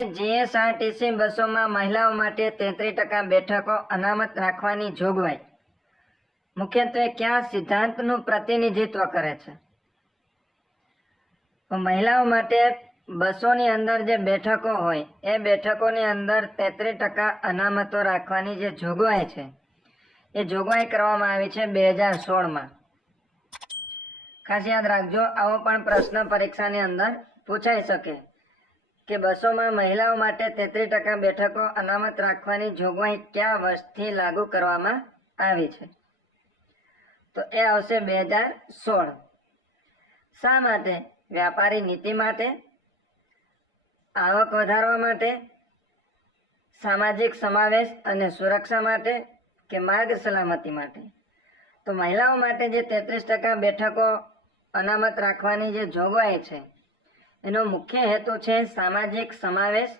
GSRTC બસોમાં મહિલાઓ માટે 33% બેઠકો અનામત રાખવાની જોગવાઈ મુખ્યત્વે કયા સિદ્ધાંતનું પ્રતિનિધિત્વ કરે છે? મહિલાઓ માટે બસોની અંદર જે બેઠકો હોય એ બેઠકોની અંદર 33% અનામતો રાખવાની જે જોગવાઈ છે એ જોગવાઈ કરવામાં આવી છે 2016માં. ખાસ યાદ રાખજો, આવો પણ પ્રશ્ન પરીક્ષાની અંદર પૂછાઈ શકે કે બસોમાં મહિલાઓ માટે 33% બેઠકો અનામત રાખવાની જોગવાઈ કયા વર્ષથી લાગુ કરવામાં આવી છે? તો એ આવશે 2016. શા માટે? વ્યાપારી નીતિ માટે, આવક વધારવા માટે, સામાજિક સમાવેશ અને સુરક્ષા માટે કે માર્ગ સલામતી માટે? તો મહિલાઓ માટે જે 33% બેઠકો અનામત રાખવાની જે જોગવાઈ છે એનો મુખ્ય હેતુ છે સામાજિક સમાવેશ,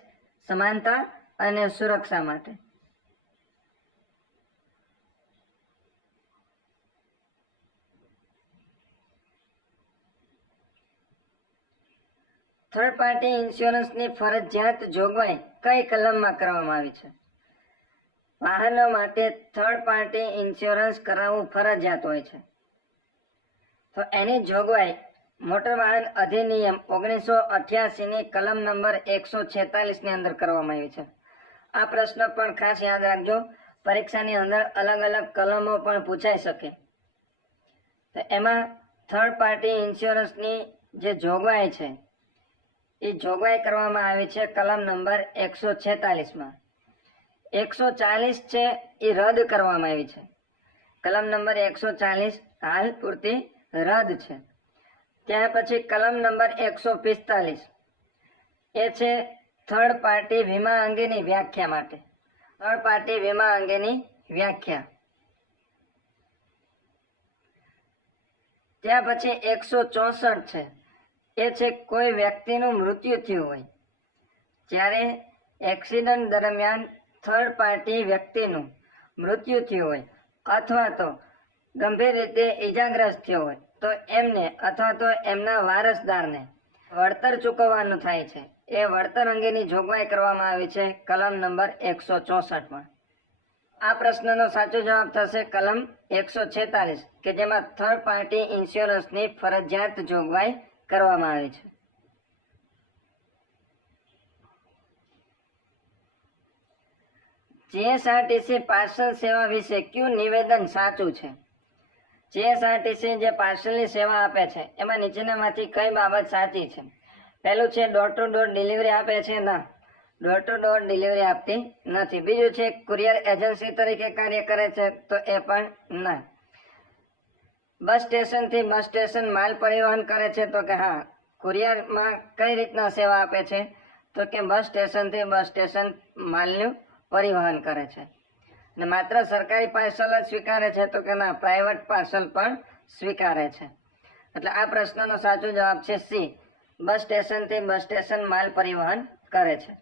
સમાનતા અને સુરક્ષા માટે. થર્ડ પાર્ટી ઇન્સ્યોરન્સની ફરજિયાત જોગવાઈ કઈ કલમમાં કરવામાં આવી છે? વાહનો માટે થર્ડ પાર્ટી ઇન્સ્યોરન્સ કરાવવું ફરજિયાત હોય છે. તો એની જોગવાઈ મોટર વાહન અધિનિયમ 1988ની કલમ નંબર 146 ની અંદર કરવામાં આવી છે. આ પ્રશ્ન પણ ખાસ યાદ રાખજો, પરીક્ષાની અંદર અલગ અલગ કલમો પણ પૂછાઈ શકે. તો એમાં થર્ડ પાર્ટી ઇન્સ્યોરન્સની જે જોગવાઈ છે એ જોગવાઈ કરવામાં આવી છે કલમ નંબર 146માં. 140 છે એ રદ કરવામાં આવી છે. કલમ નંબર 140 હાલ પૂરતી રદ છે. ત્યાર પછી કલમ નંબર 145 એ છે થર્ડ પાર્ટી વીમા અંગેની વ્યાખ્યા માટે. થર્ડ પાર્ટી વીમા અંગેની વ્યાખ્યા. ત્યાર પછી 164 છે એ છે કોઈ વ્યક્તિનું મૃત્યુ થયું હોય જ્યારે એક્સિડન્ટ દરમિયાન થર્ડ પાર્ટી વ્યક્તિનું મૃત્યુ થયું હોય અથવા તો ગંભીર રીતે ઈજાગ્રસ્ત થયો હોય તો એમને અથવા તો એમના વારસદારને વળતર ચૂકવવાનું થાય છે. એ વળતર અંગેની જોગવાઈ કરવામાં આવી છે કલમ નંબર 164માં. આ પ્રશ્નનો સાચો જવાબ થશે કલમ 146 કે જેમાં થર્ડ પાર્ટી ઇન્સ્યોરન્સની ફરજિયાત જોગવાઈ કરવામાં આવી છે. જીએસઆરટીસી પાર્સલ સેવા વિશે કયું નિવેદન સાચું છે? જીએસઆરટીસી જે પાર્સલની સેવા આપે છે એમાં નીચેનામાંથી કઈ બાબત સાચી છે? પહેલું છે ડોર ટુ ડોર ડિલિવરી આપે છે? ના, ડોર ટુ ડોર ડિલિવરી આપતી નથી. બીજું છે કુરિયર એજન્સી તરીકે કાર્ય કરે છે? તો એ પણ ના. બસ સ્ટેશનથી બસ સ્ટેશન માલ પરિવહન કરે છે? તો કે હા. કુરિયરમાં કઈ રીતના સેવા આપે છે? તો કે બસ સ્ટેશનથી બસ સ્ટેશન માલનું પરિવહન કરે છે. ને માત્ર સરકારી પાર્સલ જ સ્વીકારે છે? તો કે ના, પ્રાઇવેટ પાર્સલ પણ સ્વીકારે છે. એટલે આ પ્રશ્નનો સાચો જવાબ છે સી, બસ સ્ટેશનથી બસ સ્ટેશન માલ પરિવહન કરે છે.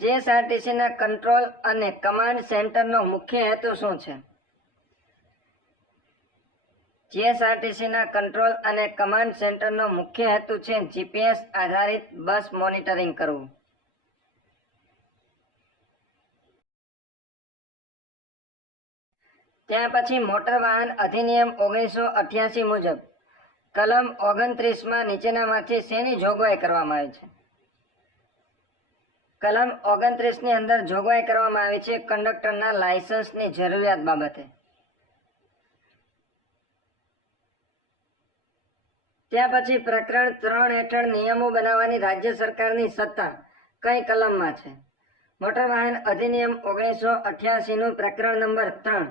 જીએસઆરટીસીના કંટ્રોલ અને કમાન્ડ સેન્ટરનો મુખ્ય હેતુ શું છે? જીએસઆરટીસીના કંટ્રોલ અને કમાન્ડ સેન્ટરનો મુખ્ય હેતુ છે જીપીએસ આધારિત બસ મોનિટરિંગ કરવું. ત્યાર પછી મોટર વાહન અધિનિયમ 1988 મુજબ કલમ 29માં નીચેનામાંથી શેની જોગવાઈ કરવામાં આવી છે? કલમ 29ની અંદર જોગવાઈ કરવામાં આવી છે કંડક્ટરના લાયસન્સની જરૂરિયાત બાબતે. ત્યાર પછી પ્રકરણ 3 હેઠળ નિયમો બનાવવાની રાજ્ય સરકારની સત્તા કઈ કલમમાં છે? મોટર વાહન અધિનિયમ 1988નું પ્રકરણ નંબર 3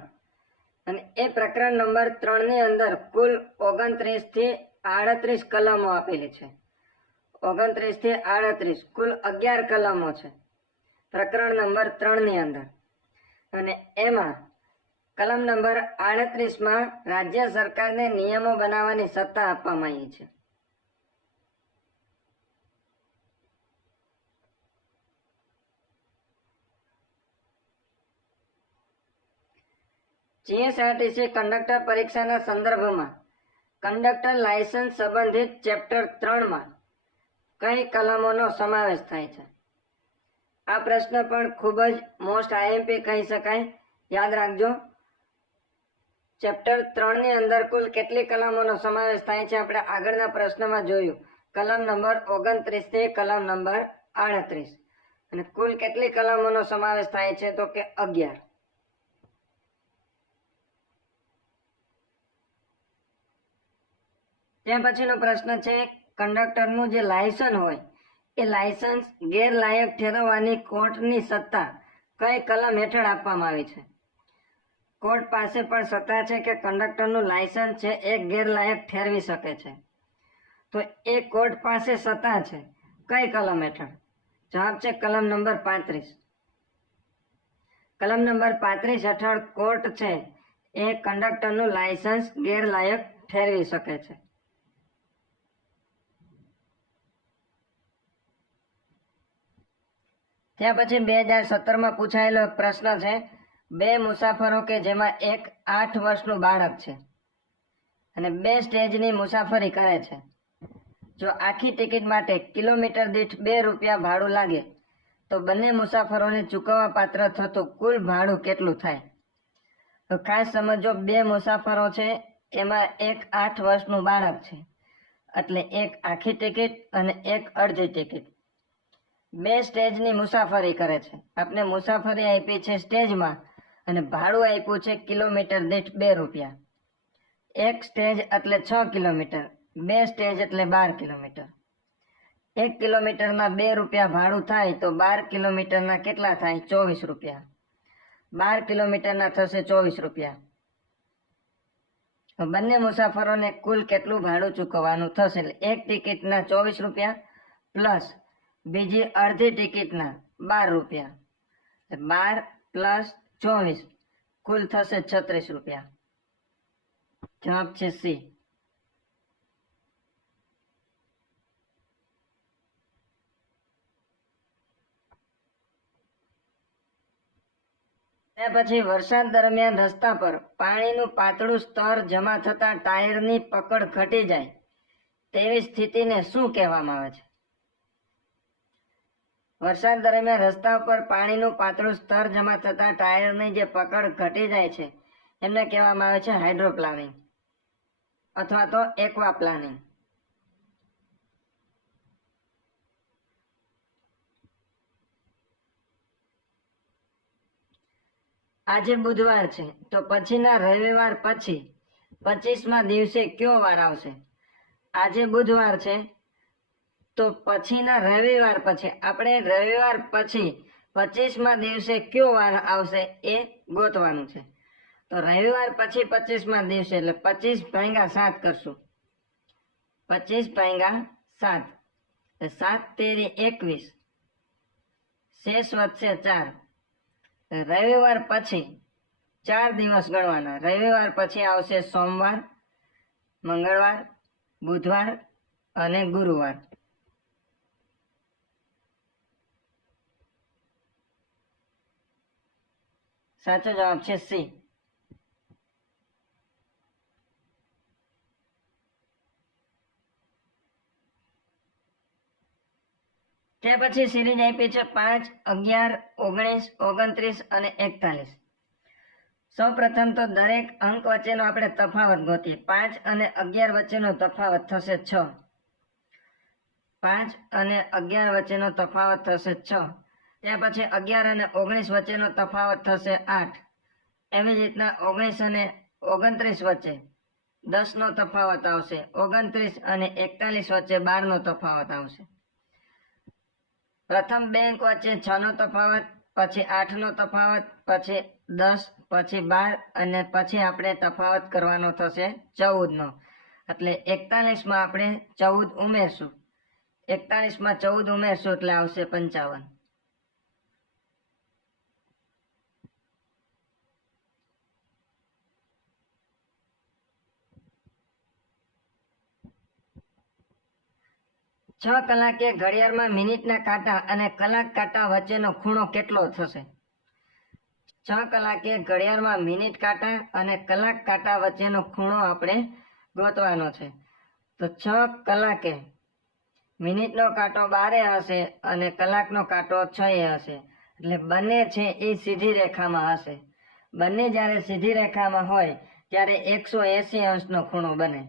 અને એ પ્રકરણ નંબર 3ની અંદર કુલ 29 થી 38 કલમો આપેલી છે. 29 થી 38 કુલ 11 કલમો છે પ્રકરણ નંબર 3ની અંદર. અને એમાં કલમ નંબર 38માં રાજ્ય સરકારને નિયમો બનાવવાની સત્તા આપવામાં આવી છે. જીએસઆરટીસી કંડક્ટર પરીક્ષાના સંદર્ભમાં કંડક્ટર લાયસન્સ સંબંધિત ચેપ્ટર 3 માં કઈ કલમોનો સમાવેશ થાય છે? આ પ્રશ્ન પણ ખૂબ જ મોસ્ટ આઈએમપી કહી શકાય. યાદ રાખજો, ચેપ્ટર 3 ની અંદર કુલ કેટલી કલમોનો સમાવેશ થાય છે આપણે આગળના પ્રશ્નમાં જોયું. કલમ નંબર 29 થી કલમ નંબર 38. અને કુલ કેટલી કલમોનો સમાવેશ થાય છે તો કે 11. ત્યાં પછીનો પ્રશ્ન છે, કંડક્ટરનું જે લાયસન્સ હોય એ લાયસન્સ ગેરલાયક ઠેરવવાની કોર્ટની સત્તા કઈ કલમ હેઠળ આપવામાં આવી છે? કોર્ટ પાસે પણ સત્તા છે કે કંડક્ટરનું લાયસન્સ છે એ ગેરલાયક ઠેરવી શકે છે. તો એ કોર્ટ પાસે સત્તા છે કઈ કલમ હેઠળ? જવાબ છે કલમ નંબર 35. કલમ નંબર 35 હેઠળ કોર્ટ છે એ કંડક્ટરનું લાયસન્સ ગેરલાયક ઠેરવી શકે છે. ત્યાં પછી 2017માં પૂછાયેલો એક પ્રશ્ન છે, બે મુસાફરો કે જેમાં એક 8 વર્ષનું બાળક છે અને 2 સ્ટેજની મુસાફરી કરે છે. જો આખી ટિકિટ માટે કિલોમીટર દીઠ 2 રૂપિયા ભાડું લાગે તો બંને મુસાફરોને ચૂકવવા પાત્ર થતું કુલ ભાડું કેટલું થાય? તો ખાસ સમજો, 2 મુસાફરો છે, એમાં એક 8 વર્ષનું બાળક છે, એટલે એક આખી ટિકિટ અને એક અડધી ટિકિટ. 2 સ્ટેજની મુસાફરી કરે છે. આપણે મુસાફરી આપી છે સ્ટેજમાં અને ભાડું આપ્યું છે કિલોમીટર દીઠ 2 રૂપિયા. એક સ્ટેજ એટલે 6 કિલોમીટર, 2 સ્ટેજ એટલે 12 કિલોમીટર. 1 કિલોમીટરના 2 રૂપિયા ભાડું થાય તો 12 કિલોમીટરના કેટલા થાય? 24 રૂપિયા. 12 કિલોમીટરના થશે 24 રૂપિયા. બંને મુસાફરોને કુલ કેટલું ભાડું ચૂકવવાનું થશે? એટલે એક ટિકિટના 24 રૂપિયા પ્લસ બીજી અડધી ટિકિટના 12 રૂપિયા. 12 પ્લસ 24 કુલ થશે 36 રૂપિયા. જવાબ છે સી. પછી વરસાદ દરમિયાન રસ્તા પર પાણીનું પાતળું સ્તર જમા થતા ટાયરની પકડ ઘટી જાય તેવી સ્થિતિને શું કહેવામાં આવે છે? વરસાદ દરમિયાન રસ્તા પર પાણીનું પાતળું સ્તર જમા થતા ટાયરની જે પકડ ઘટી જાય છે એમને કહેવામાં આવે છે હાઇડ્રોપ્લાનિંગ અથવા તો એક્વાપ્લાનિંગ. આજે બુધવાર છે તો પછીના રવિવાર પછી 25મા દિવસે કયો વાર આવશે? આજે બુધવાર છે તો પછીના રવિવાર પછી આપણે રવિવાર પછી 25મા દિવસે કયો વાર આવશે એ ગોતવાનું છે. તો રવિવાર પછી 25મા દિવસે એટલે 25 ભાગ્યા 7 કરશું. 25 ભાગ્યા 7 7 તેરી 21, શેષ વધશે 4. રવિવાર પછી 4 દિવસ ગણવાના. રવિવાર પછી આવશે સોમવાર, મંગળવાર, બુધવાર અને ગુરુવાર. સાચો જવાબ છે સી. તે પછી સિરીઝ આપી છે 5, 11, 19, 29 અને 41. સૌ પ્રથમ તો દરેક અંક વચ્ચેનો આપણે તફાવત ગોતીએ. 5 અને 11 વચ્ચેનો તફાવત થશે 6. 5 અને 11 વચ્ચેનો તફાવત થશે 6. ત્યાર પછી 11 અને 19 વચ્ચેનો તફાવત થશે 8. એવી જ રીતના 19 અને 29 વચ્ચે 10 નો તફાવત આવશે. 29 અને 41 વચ્ચે 12 નો તફાવત આવશે. પ્રથમ 2 અંક વચ્ચે 6 નો તફાવત, પછી 8 નો તફાવત, પછી 10, પછી 12 અને પછી આપણે તફાવત કરવાનો થશે 14 નો. એટલે 41માં આપણે 14 ઉમેરશું. 41માં 14 ઉમેરશું એટલે આવશે 55. છ કલાકે ઘડિયાળમાં મિનિટના કાંટા અને કલાક કાંટા વચ્ચેનો ખૂણો કેટલો થશે? 6 કલાકે ઘડિયાળમાં મિનિટ કાંટા અને કલાક કાંટા વચ્ચેનો ખૂણો આપણે ગોતવાનો છે. તો 6 કલાકે મિનિટનો કાંટો 12 હશે અને કલાકનો કાંટો 6 હશે. એટલે બંને છે એ સીધી રેખામાં હશે. બંને જ્યારે સીધી રેખામાં હોય ત્યારે 180 અંશનો ખૂણો બને.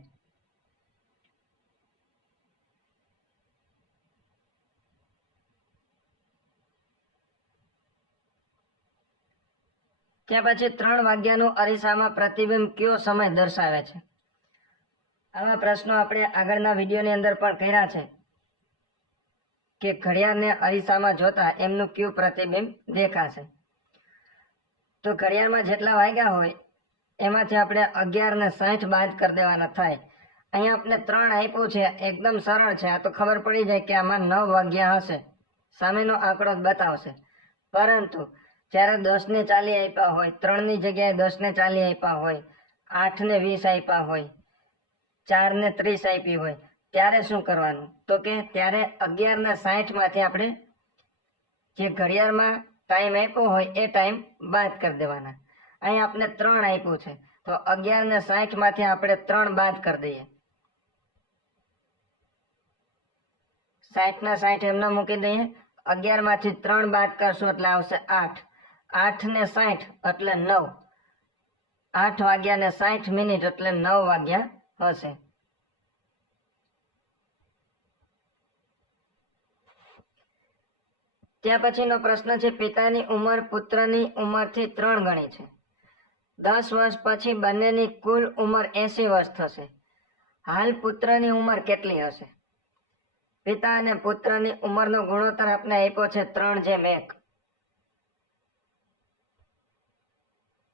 ત્યાં પછી 3 વાગ્યાનું અરીસામાં પ્રતિબિંબ કયો સમય દર્શાવે છે? આવા પ્રશ્નો આપણે આગળના વિડીયોની અંદર પણ કર્યા છે કે ઘડિયાળને અરીસામાં જોતા એમનું કયું પ્રતિબિંબ દેખાશે. તો ઘડિયાળમાં જેટલા વાગ્યા હોય એમાંથી આપણે 11:60 બાદ કરી દેવાના થાય. અહીંયા આપણે 3 આપ્યું છે, એકદમ સરળ છે. આ તો ખબર પડી જાય કે આમાં 9 વાગ્યા હશે, સામેનો આંકડો જ બતાવશે. પરંતુ જ્યારે 10:40 આપ્યા હોય, 3ની જગ્યાએ 10:40 આપ્યા હોય, 8:20 આપ્યા હોય, 4:30 આપી હોય, ત્યારે શું કરવાનું? તો કે ત્યારે 11:60 માંથી આપણે જે ઘડિયાળમાં ટાઈમ આપ્યો હોય એ ટાઈમ બાદ કરી દેવાના. અહીં આપણે 3 આપ્યું છે, તો 11:60 માંથી આપણે 3 બાદ કરી દઈએ. 60 એમને મૂકી દઈએ. 11 માંથી 3 બાદ કરશું એટલે આવશે 8. 8:60 એટલે 9. 8 વાગ્યા ને 60 મિનિટ એટલે 9 વાગ્યા હશે. ત્યાં પછીનો પ્રશ્ન છે, પિતાની ઉંમર પુત્રની ઉંમરથી 3 ગણી છે. 10 વર્ષ પછી બંનેની કુલ ઉંમર 80 વર્ષ થશે. હાલ પુત્રની ઉંમર કેટલી હશે? પિતા અને પુત્રની ઉંમરનો ગુણોત્તર આપણે આપ્યો છે 3:1.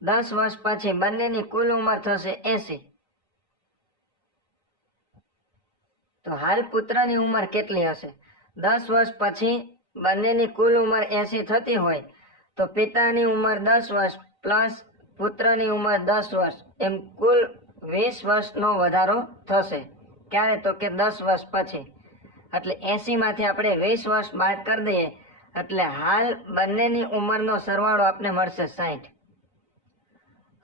10 વર્ષ પછી બંનેની કુલ ઉંમર થશે 80. તો હાલ પુત્રની ઉંમર કેટલી હશે? 10 વર્ષ પછી બંનેની કુલ ઉંમર 80 થતી હોય તો પિતાની ઉંમર 10 વર્ષ પ્લસ પુત્રની ઉંમર 10 વર્ષ એમ કુલ 20 વર્ષનો વધારો થશે. ક્યારે? તો કે 10 વર્ષ પછી. એટલે 80 માંથી આપણે 20 વર્ષ બાદ કરી દઈએ એટલે હાલ બંનેની ઉંમરનો સરવાળો આપને મળશે 60.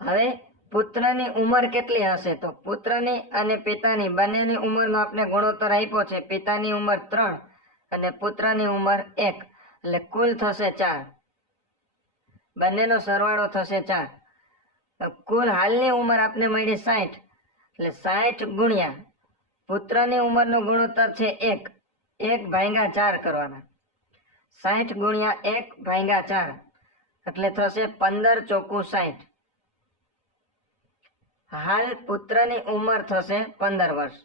હવે પુત્રની ઉંમર કેટલી હશે? તો પુત્રની અને પિતાની બંનેની ઉંમરનો આપણે ગુણોત્તર આપ્યો છે. પિતાની ઉંમર 3 અને પુત્રની ઉંમર 1 એટલે કુલ થશે 4. બંનેનો સરવાળો થશે 4. કુલ હાલની ઉંમર આપને મળી 60 એટલે 60 ગુણ્યા પુત્રની ઉંમરનો ગુણોત્તર છે 1. 1/4 કરવાના. 60 ગુણ્યા 1/4 એટલે થશે 15 ચોકું 60. હાલ પુત્રની ઉંમર થશે 15 વર્ષ.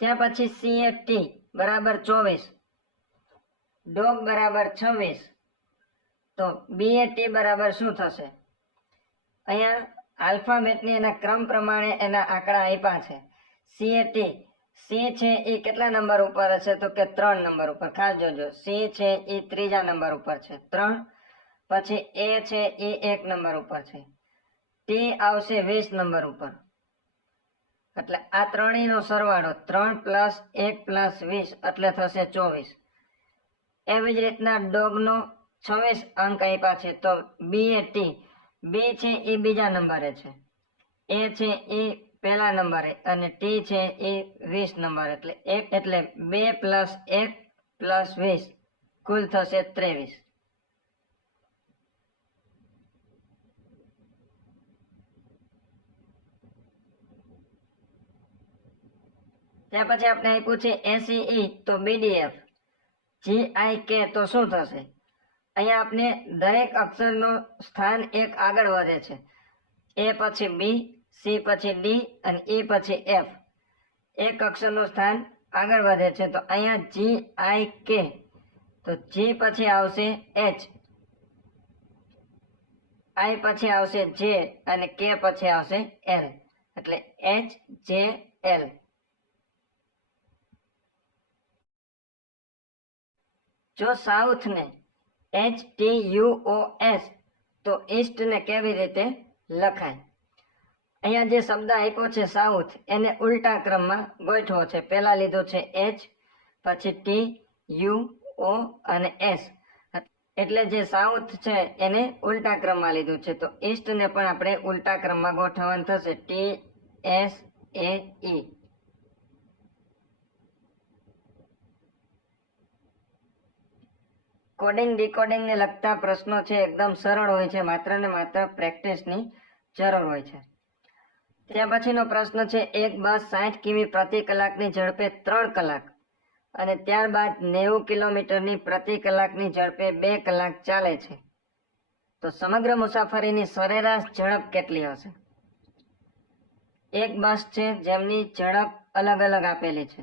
ત્યાં પછી CAT બરાબર 24, ડોગ બરાબર 26, તો BAT બરાબર શું થશે? અહીંયા આલ્ફાબેટની એના ક્રમ પ્રમાણે એના આંકડા આપ્યા છે. CAT, C છે એ કેટલા નંબર ઉપર હશે? તો કે 3 નંબર ઉપર. ખાસ જોજો, C છે એ 3જા નંબર ઉપર છે, 3. પછી A છે એ 1 નંબર ઉપર છે. T આવશે 20 નંબર ઉપર. એટલે આ ત્રણેયનો સરવાળો 3 + 1 + 20 એટલે થશે 24. એવી જ રીતના ડોગનો 26 અંક આપ્યા છે. તો BAT, B છે એ બીજા નંબરે છે, A છે એ પહેલા નંબરે અને T છે એ 20 નંબર. એટલે 2 + 1 + 20 કુલ થશે 23. ત્યાં પછી આપણે આપ્યું છે ACE તો BDF, GIK તો શું થશે? અહીંયા આપણે દરેક અક્ષરનો સ્થાન એક આગળ વધે છે. A પછી B, C પછી D અને E પછી F. એક અક્ષરનું સ્થાન આગળ વધે છે. તો અહીંયા GIK, તો G પછી આવશે H, I પછી આવશે J અને K પછી આવશે L. એટલે HJL. જો સાઉથ ને HTUOS તો ઈસ્ટ ને કેવી રીતે લખાય? અહીંયા જે શબ્દ આપ્યો છે સાઉથ એને ઉલટા ક્રમમાં ગોઠવો છે. પહેલા લીધો છે H, પછી T, U, O અને S. એટલે જે સાઉથ છે એને ઉલટા ક્રમમાં લીધું છે, તો ઈસ્ટ ને પણ આપણે ઉલટા ક્રમમાં ગોઠવવાનું થશે, TSAE. કોડિંગ ડીકોડિંગ ને લગતા પ્રશ્નો છે એકદમ સરળ હોય છે, માત્ર ને માત્ર પ્રેક્ટિસની જરૂર હોય છે. ત્યાં પછીનો પ્રશ્ન છે, એક બસ 60 કિમી પ્રતિ કલાકની ઝડપે 3 કલાક અને ત્યારબાદ 90 કિલોમીટરની પ્રતિ કલાકની ઝડપે 2 કલાક ચાલે છે, તો સમગ્ર મુસાફરીની સરેરાશ ઝડપ કેટલી હશે? એક બસ છે જેમની ઝડપ અલગ અલગ આપેલી છે.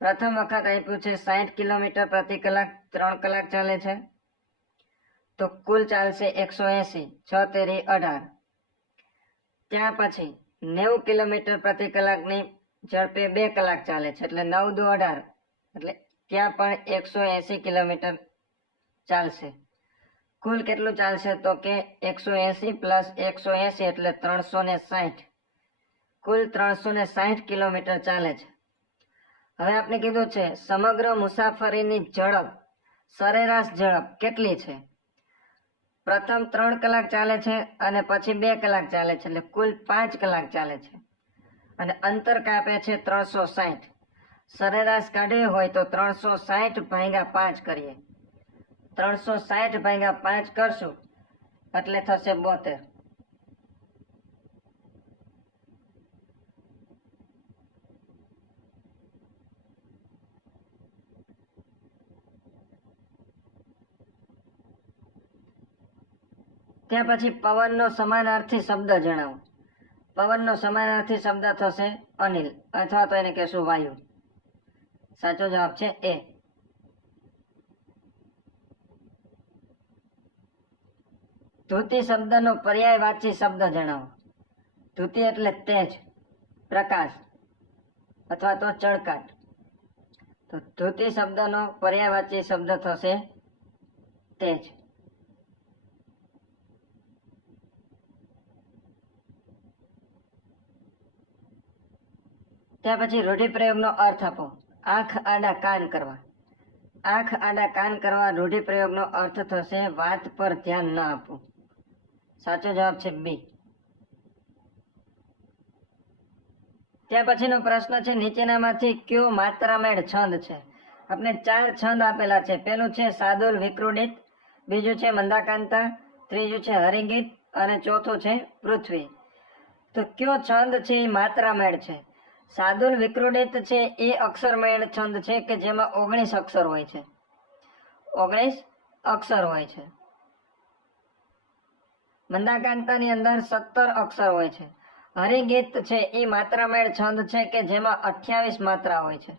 પ્રથમ વખત આપ્યું છે 60 કિલોમીટર પ્રતિ કલાક 3 કલાક ચાલે છે, તો કુલ ચાલશે 180, 6 તેરી 18. ત્યાં પછી 90 કિલોમીટર પ્રતિ કલાકની ઝડપે 2 કલાક ચાલે છે, એટલે 9 દુ 18, એટલે ત્યાં પણ 180 કિલોમીટર ચાલશે. કુલ કેટલું ચાલશે? તો કે 180 પ્લસ 180 એટલે 360, કુલ 360 કિલોમીટર ચાલે છે. હવે આપણે કીધું છે સમગ્ર મુસાફરીની ઝડપ, સરેરાશ ઝડપ કેટલી છે? પ્રથમ 3 કલાક ચાલે છે અને પછી 2 કલાક ચાલે છે, એટલે કુલ 5 કલાક ચાલે છે અને અંતર કાપે છે 360. સરેરાશ કાઢવી હોય તો 360 ભાગ્યા 5 કરીએ, 360 ભાગ્યા 5 કરશું એટલે થશે 72. ત્યાં પછી પવનનો સમાનાર્થી શબ્દ જણાવો. પવનનો સમાનાર્થી શબ્દ થશે અનિલ, અથવા તો એને કહેશું વાયુ. સાચો જવાબ છે એ. ધુતિ શબ્દનો પર્યાયવાચી શબ્દ જણાવો. ધુતિ એટલે તેજ, પ્રકાશ અથવા તો ચળકાટ. તો ધુતિ શબ્દનો પર્યાયવાચી શબ્દ થશે તેજ. ત્યાં પછી રૂઢિપ્રયોગનો અર્થ આપો. આંખ આડા કાન કરવા. આંખ આડા કાન કરવા રૂઢિપ્રયોગનો અર્થ થશે વાત પર ધ્યાન ન આપવું. સાચો જવાબ છે બી. ત્યાં પછીનો પ્રશ્ન છે, નીચેનામાંથી કયો માત્રામેળ છંદ છે? આપણે 4 છંદ આપેલા છે. પેલું છે સાદુલ વિક્રોડિત, બીજું છે મંદાકાંતા, ત્રીજું છે હરિગીત અને ચોથું છે પૃથ્વી. તો કયો છંદ છે એ માત્રામેળ છે? સાદુલ વિક્રોડિત છે એ અક્ષરમેળ છંદ છે કે જેમાં 19 અક્ષર હોય છે, 19 અક્ષર હોય છે. મંદાકાંતાની અંદર 17 અક્ષર હોય છે. હરિગીત છે એ માત્રામેળ છંદ છે કે જેમાં 28 માત્રા હોય છે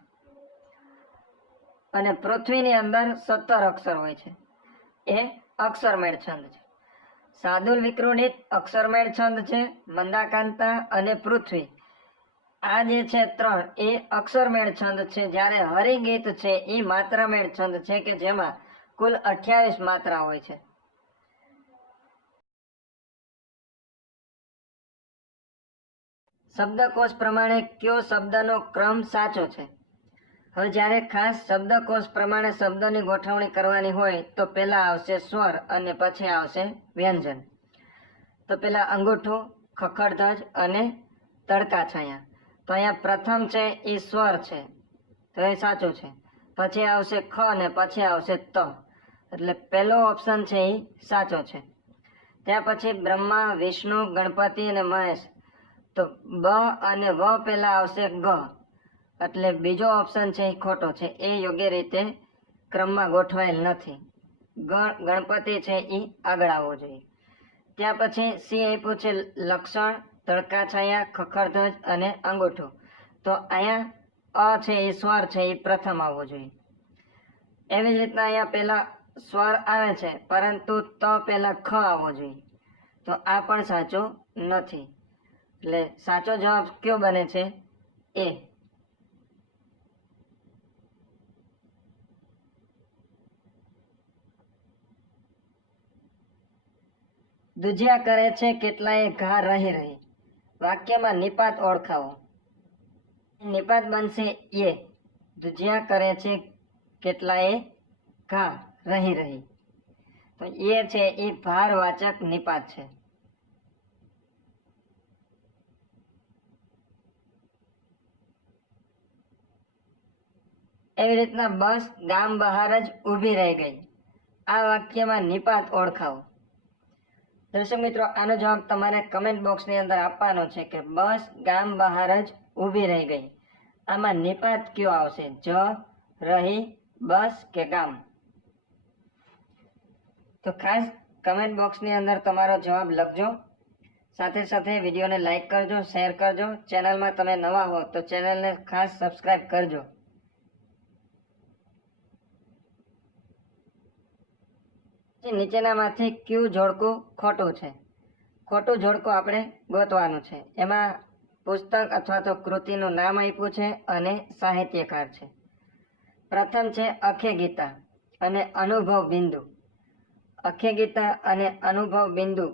અને પૃથ્વીની અંદર 17 અક્ષર હોય છે, એ અક્ષરમેળ છંદ છે. સાદુલ વિક્રોડિત અક્ષરમેળ છંદ છે, મંદાકાંતા અને પૃથ્વી આ જે છે 3 એ અક્ષરમેળ છંદ છે, જ્યારે હરિગીત છે એ માત્રામેળ છંદ છે કે જેમાં કુલ 28 માત્રા હોય છે. શબ્દકોશ પ્રમાણે કયો શબ્દનો ક્રમ સાચો છે? હવે જ્યારે ખાસ શબ્દકોશ પ્રમાણે શબ્દની ગોઠવણી કરવાની હોય તો પહેલા આવશે સ્વર અને પછી આવશે વ્યંજન. તો પહેલા અંગૂઠું, ખખડધજ અને તડકા છાયા. તો અહીંયા પ્રથમ છે એ સ્વર છે, તો એ સાચું છે. પછી આવશે ખ અને પછી આવશે ત, એટલે પહેલો ઓપ્શન છે એ સાચો છે. ત્યાં પછી બ્રહ્મા, વિષ્ણુ, ગણપતિ અને મહેશ, તો બ અને વ પહેલા આવશે ગ, એટલે બીજો ઓપ્શન છે એ ખોટો છે, એ યોગ્ય રીતે ક્રમમાં ગોઠવાયેલ નથી. ગણપતિ છે એ આગળ આવવો જોઈએ. ત્યાં પછી સી આપ્યું છે લક્ષણ, તડકા છાયા, ખખડધજ અને અંગૂઠું. તો અહીંયા અ છે એ સ્વર છે એ પ્રથમ આવવો જોઈએ. એવી જ રીતના અહીંયા પહેલા સ્વર આવે છે પરંતુ ત પહેલા ખ આવવો જોઈએ, તો આ પણ સાચું નથી. એટલે સાચો જવાબ કયો બને છે? એ. દુધિયા કરે છે કેટલાય ઘા રહી રહી. વાક્યમાં નિપાત ઓળખાવો. નિપાત બનશે એ. દુધિયા કરે છે કેટલાય ઘા રહી રહી. તો એ છે એ ભારવાચક નિપાત છે. એવી રીતના બસ ગામ બહાર જ ઊભી રહી ગઈ. આ વાક્યમાં નિપાત ઓળખાવો. દર્શક મિત્રો, આનો જવાબ તમારે કમેન્ટ બોક્સની અંદર આપવાનો છે કે બસ ગામ બહાર જ ઊભી રહી ગઈ. આમાં નિપાત કયો આવશે? જ, રહી, બસ કે ગામ? તો ખાસ કમેન્ટ બોક્સની અંદર તમારો જવાબ લખજો. સાથે સાથે વિડીયોને લાઈક કરજો, શેર કરજો. ચેનલમાં તમે નવા હો તો ચેનલને ખાસ સબસ્ક્રાઇબ કરજો. નીચેનામાંથી કયું જોડકું ખોટું છે? ખોટું જોડકું આપણે ગોતવાનું છે. એમાં પુસ્તક અથવા તો કૃતિનું નામ આપ્યું છે અને સાહિત્યકાર છે. પ્રથમ છે અખે ગીતા અને અનુભવ બિંદુ. અખે ગીતા અને અનુભવ બિંદુ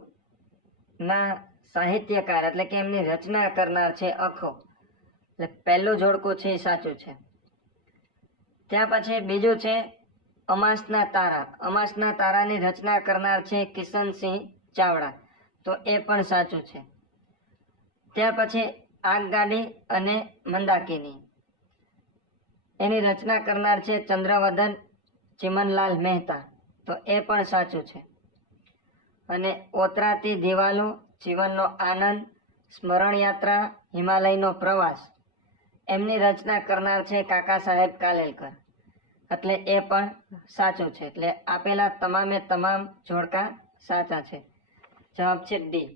ના સાહિત્યકાર એટલે કે એમની રચના કરનાર છે અખો. એટલે પહેલું જોડકું છે એ સાચું છે. ત્યાં પછી બીજું છે અમાસના તારા. અમાસના તારાની રચના કરનાર છે કિશનસિંહ ચાવડા. તો એ પણ સાચું છે. ત્યાર પછી આગગાડી અને મંદાકિની, એની રચના કરનાર છે ચંદ્રવદન ચિમનલાલ મહેતા. તો એ પણ સાચું છે. અને ઓતરાતી દિવાલો, જીવનનો આનંદ, સ્મરણ યાત્રા, હિમાલયનો પ્રવાસ, એમની રચના કરનાર છે કાકા સાહેબ કાલેલકર. એટલે એ પણ સાચું છે. એટલે આપેલા તમામે તમામ જોડકા સાચા છે. જવાબ છે ડી.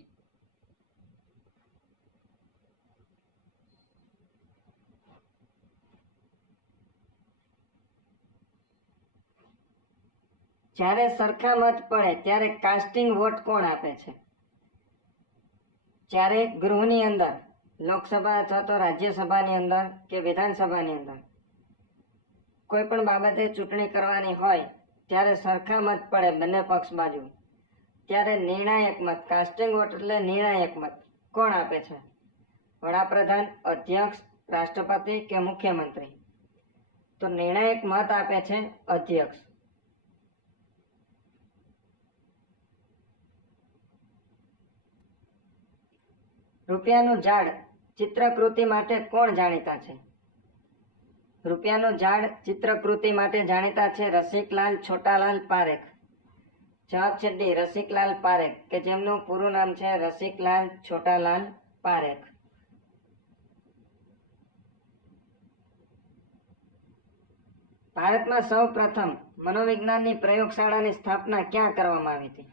જ્યારે સરખા મત પડે ત્યારે કાસ્ટિંગ વોટ કોણ આપે છે? જ્યારે ગૃહની અંદર, લોકસભા અથવા તો રાજ્યસભાની અંદર કે વિધાનસભાની અંદર કોઈ પણ બાબતે ચૂંટણી કરવાની હોય ત્યારે સરખા મત પડે બંને પક્ષ બાજુ, ત્યારે નિર્ણાયક મત, કાસ્ટિંગ વોટ એટલે નિર્ણાયક મત કોણ આપે છે? વડાપ્રધાન, અધ્યક્ષ, રાષ્ટ્રપતિ કે મુખ્યમંત્રી? તો નિર્ણાયક મત આપે છે અધ્યક્ષ. રૂપિયાનું ઝાડ ચિત્રકૃતિ માટે કોણ જાણીતા છે? રૂપિયાનું ઝાડ ચિત્રકૃતિ માટે જાણીતા છે રસિકલાલ છોટાલાલ પારેખ. જવાબ છે ડી, રસિકલાલ પારેખ, કે જેમનું પૂરું નામ છે રસિકલાલ છોટાલાલ પારેખ. ભારતમાં સૌ પ્રથમ મનોવિજ્ઞાનની પ્રયોગશાળાની સ્થાપના ક્યાં કરવામાં આવી હતી?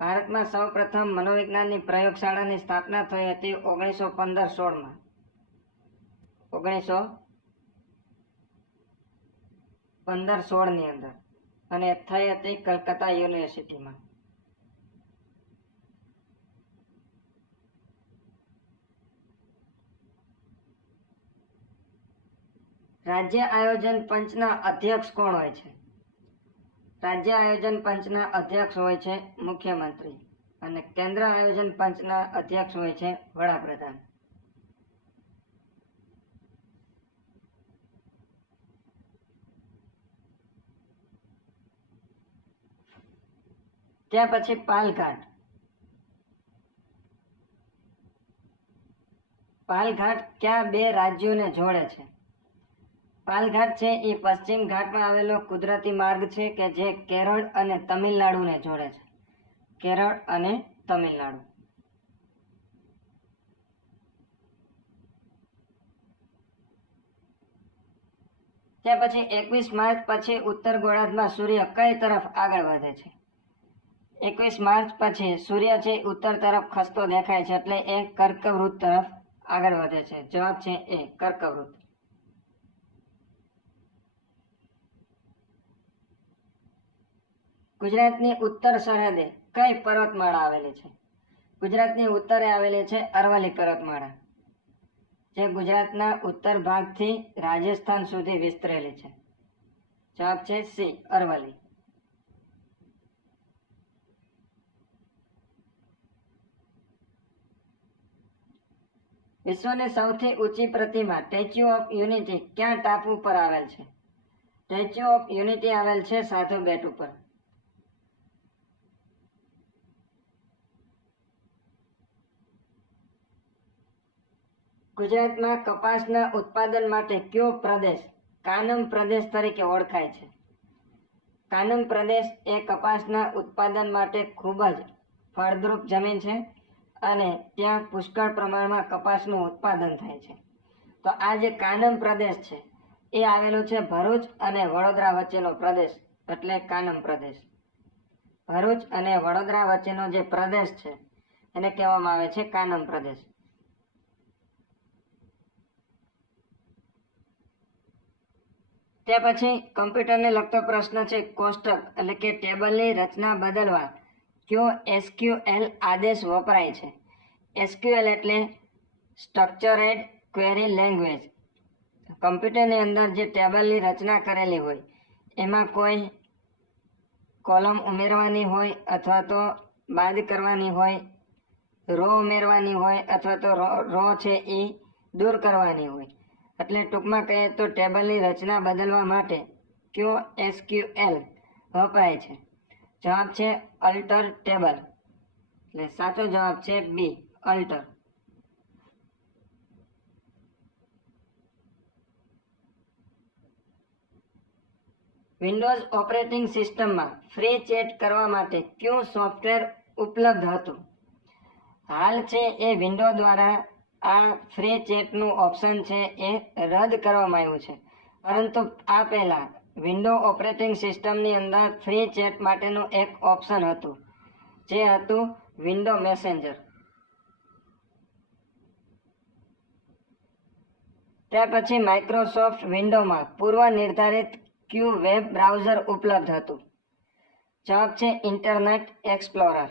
ભારતમાં સૌ પ્રથમ મનોવિજ્ઞાનની પ્રયોગશાળાની સ્થાપના થઈ હતી 1915-16માં. 1915-16ની અંદર, અને થઈ હતી કલકત્તા યુનિવર્સિટીમાં. રાજ્ય આયોજન પંચના અધ્યક્ષ કોણ હોય છે? રાજ્ય આયોજન પંચના અધ્યક્ષ હોય છે મુખ્યમંત્રી અને કેન્દ્ર આયોજન પંચના અધ્યક્ષ હોય છે વડાપ્રધાન. ત્યાં પછી પાલઘાટ. પાલઘાટ ક્યાં બે રાજ્યોને જોડે છે? પાલઘાટ છે એ પશ્ચિમ ઘાટમાં આવેલો કુદરતી માર્ગ છે કે જે કેરળ અને તમિલનાડુને જોડે છે. કેરળ અને તમિલનાડુ. ત્યાં પછી 21 માર્ચ પછી ઉત્તર ગોળાર્ધમાં સૂર્ય કઈ તરફ આગળ વધે છે? 21 માર્ચ પછી સૂર્ય છે ઉત્તર તરફ ખસતો દેખાય છે, એટલે એ કર્કવૃત તરફ આગળ વધે છે. જવાબ છે એ, કર્કવૃત. ગુજરાતની ઉત્તર સરહદે કઈ પર્વતમાળા આવેલી છે? ગુજરાતની ઉત્તરે આવેલી છે અરવલ્લી પર્વતમાળા, જે ગુજરાતના ઉત્તર ભાગથી રાજસ્થાન સુધી વિસ્તરેલી છે. જવાબ છે સી, અરવલ્લી. વિશ્વની સૌથી ઊંચી પ્રતિમા સ્ટેચ્યુ ઓફ યુનિટી ક્યાં ટાપુ પર આવેલ છે? સ્ટેચ્યુ ઓફ યુનિટી આવેલ છે સાધુ બેટ ઉપર. ગુજરાતમાં કપાસના ઉત્પાદન માટે કયો પ્રદેશ કાનમ પ્રદેશ તરીકે ઓળખાય છે? કાનમ પ્રદેશ એ કપાસના ઉત્પાદન માટે ખૂબ જ ફળદ્રુપ જમીન છે અને ત્યાં પુષ્કળ પ્રમાણમાં કપાસનું ઉત્પાદન થાય છે. તો આ જે કાનમ પ્રદેશ છે એ આવેલો છે ભરૂચ અને વડોદરા વચ્ચેનો પ્રદેશ, એટલે કાનમ પ્રદેશ. ભરૂચ અને વડોદરા વચ્ચેનો જે પ્રદેશ છે એને કહેવામાં આવે છે કાનમ પ્રદેશ. તે પછી કમ્પ્યુટરને લગતો પ્રશ્ન છે. કોષ્ટક એટલે કે ટેબલની રચના બદલવા કયો SQL આદેશ વપરાય છે? SQL એટલે સ્ટ્રક્ચરેડ ક્વેરી લેંગ્વેજ. કમ્પ્યુટરની અંદર જે ટેબલની રચના કરેલી હોય એમાં કોઈ કોલમ ઉમેરવાની હોય અથવા તો બાદ કરવાની હોય, રો ઉમેરવાની હોય અથવા તો રો છે એ દૂર કરવાની હોય. એટલે ટૂંકમાં કહીએ તો ટેબલની રચના બદલવા માટે કયો SQL વપરાય છે? જવાબ છે અલ્ટર ટેબલ. એટલે સાચો જવાબ છે બી, અલ્ટર. વિન્ડોઝ ઓપરેટિંગ સિસ્ટમમાં ફ્રી ચેટ કરવા માટે કયું સોફ્ટવેર ઉપલબ્ધ હતું? હાલ છે એ વિન્ડો દ્વારા આ ફ્રી ચેટનું ઓપ્શન છે એ રદ કરવામાં આવ્યું છે, પરંતુ આ પહેલાં વિન્ડો ઓપરેટિંગ સિસ્ટમની અંદર ફ્રી ચેટ માટેનું એક ઓપ્શન હતું, જે હતું વિન્ડો મેસેન્જર. ત્યાર પછી માઇક્રોસોફ્ટ વિન્ડોમાં પૂર્વ નિર્ધારિત કયું વેબ બ્રાઉઝર ઉપલબ્ધ હતું? જવાબ છે ઇન્ટરનેટ એક્સપ્લોરર.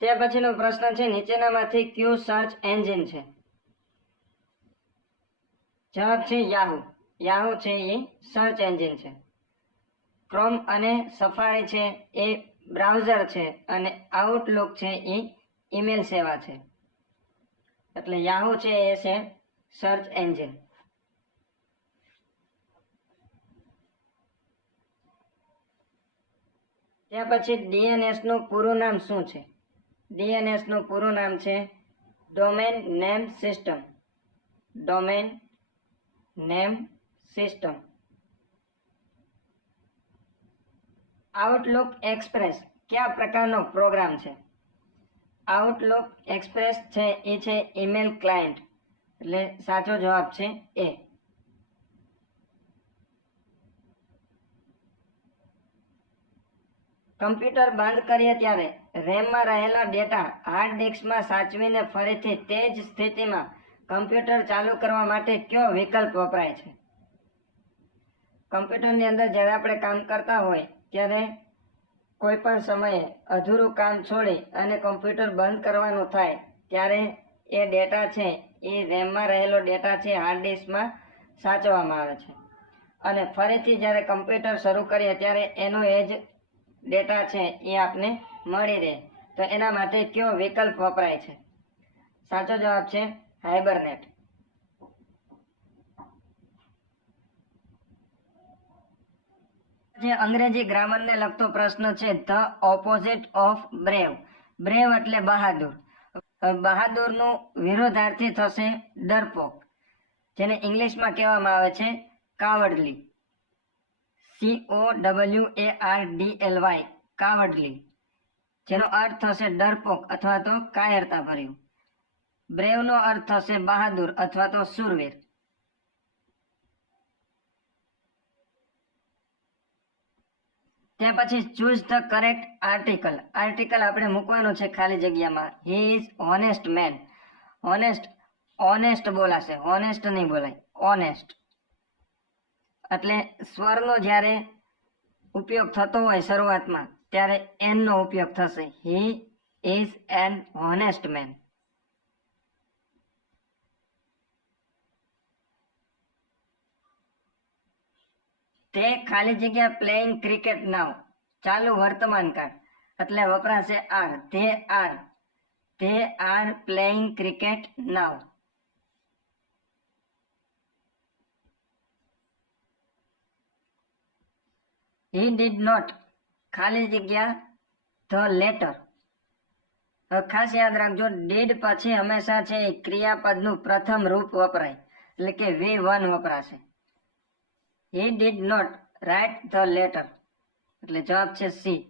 ત્યાર પછીનો પ્રશ્ન છે નીચેનામાંથી કયું સર્ચ એન્જિન છે? જવાબ છે યાહૂ. યાહૂ છે એ સર્ચ એન્જિન છે. ક્રોમ અને સફારી છે એ બ્રાઉઝર છે અને આઉટલુક છે એ ઈમેલ સેવા છે. એટલે યાહૂ છે એ છે સર્ચ એન્જિન. ત્યાર પછી DNS નું પૂરું નામ શું છે? DNS નું પૂરું નામ છે domain name system. Domain name system. Outlook express કયા પ્રકારનો પ્રોગ્રામ છે? આઉટલુક એક્સપ્રેસ છે એ છે ઈમેલ ક્લાયન્ટ. એટલે સાચો જવાબ છે એ. કમ્પ્યુટર બંધ કરીએ ત્યારે રેમમાં રહેલા ડેટા હાર્ડ ડિસ્કમાં સાચવીને ફરીથી તે જ સ્થિતિમાં કમ્પ્યુટર ચાલુ કરવા માટે કયો વિકલ્પ વપરાય છે? કમ્પ્યુટરની અંદર જ્યારે આપણે કામ કરતા હોય ત્યારે કોઈ પણ સમયે અધૂરું કામ છોડી અને કમ્પ્યુટર બંધ કરવાનું થાય ત્યારે એ ડેટા છે એ રેમમાં રહેલો ડેટા છે હાર્ડ ડિસ્કમાં સાચવવામાં આવે છે અને ફરીથી જ્યારે કમ્પ્યુટર શરૂ કરીએ ત્યારે એનો એ જ ડેટા છે એ આપને મળી રહે. તો એના માટે કયો વિકલ્પ વપરાય છે? સાચો જવાબ છે હાઇબરનેટ. જે અંગ્રેજી ગ્રામરને લગતો પ્રશ્ન છે the opposite of brave. Brave એટલે બહાદુર. બહાદુરનું વિરોધાર્થી થશે ડરપોક, જેને ઇંગ્લિશમાં કહેવામાં આવે છે કાવર્ડલી. COWARDLY, કાવર્ડલી, જેનો અર્થ થશે ડરપોક અથવા તો કાયરતા ભર્યું. બ્રેવનો અર્થ થશે બહાદુર અથવા તો શૂરવીર. ત્યાં પછી choose the correct article. Article આપણે મૂકવાનું છે ખાલી જગ્યામાં he is honest man. Honest, honest બોલાશે, હોનેસ્ટ નહીં બોલાય, ઓનેસ્ટ. એટલે સ્વરનો જ્યારે ઉપયોગ થતો હોય શરૂઆતમાં ત્યારે એન નો ઉપયોગ થશે. He is an honest man. તે ખાલી જગ્યા પ્લેઇંગ ક્રિકેટ નાવ, ચાલુ વર્તમાન કાળ, એટલે વપરાશે are. They are playing cricket now. He did not ખાલી જગ્યા ધ લેટર. હવે ખાસ યાદ રાખજો, ડીડ પછી હંમેશા છે એ ક્રિયાપદનું પ્રથમ રૂપ વપરાય, એટલે કે V1 વપરાશે. He did not write the letter, એટલે જવાબ છે સી.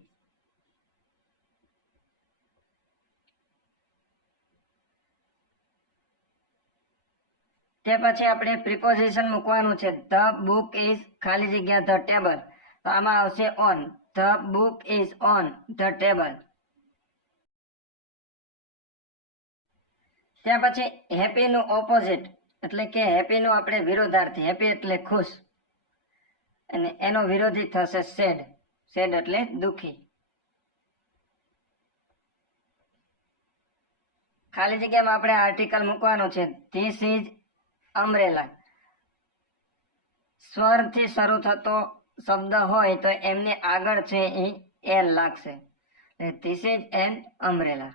તે પછી આપણે પ્રિપોઝિશન મૂકવાનું છે. ધ બુક ઇઝ ખાલી જગ્યા ધ ટેબલ, તો આમાં આવશે on. The book is on the table. ત્યાં પછી હેપી નું ઓપોઝિટ, એટલે કે હેપી નું આપણે વિરોધાર્થી. હેપી એટલે ખુશ, અને એનો વિરોધી થશે સેડ. સેડ એટલે દુખી. ખાલી જગ્યામાં આપણે આર્ટિકલ મૂકવાનું છે. This is umbrella. સ્વરથી શરૂ થતો શબ્દ હોય તો એમની આગળ છે એ એલ લાગશે. This is an umbrella.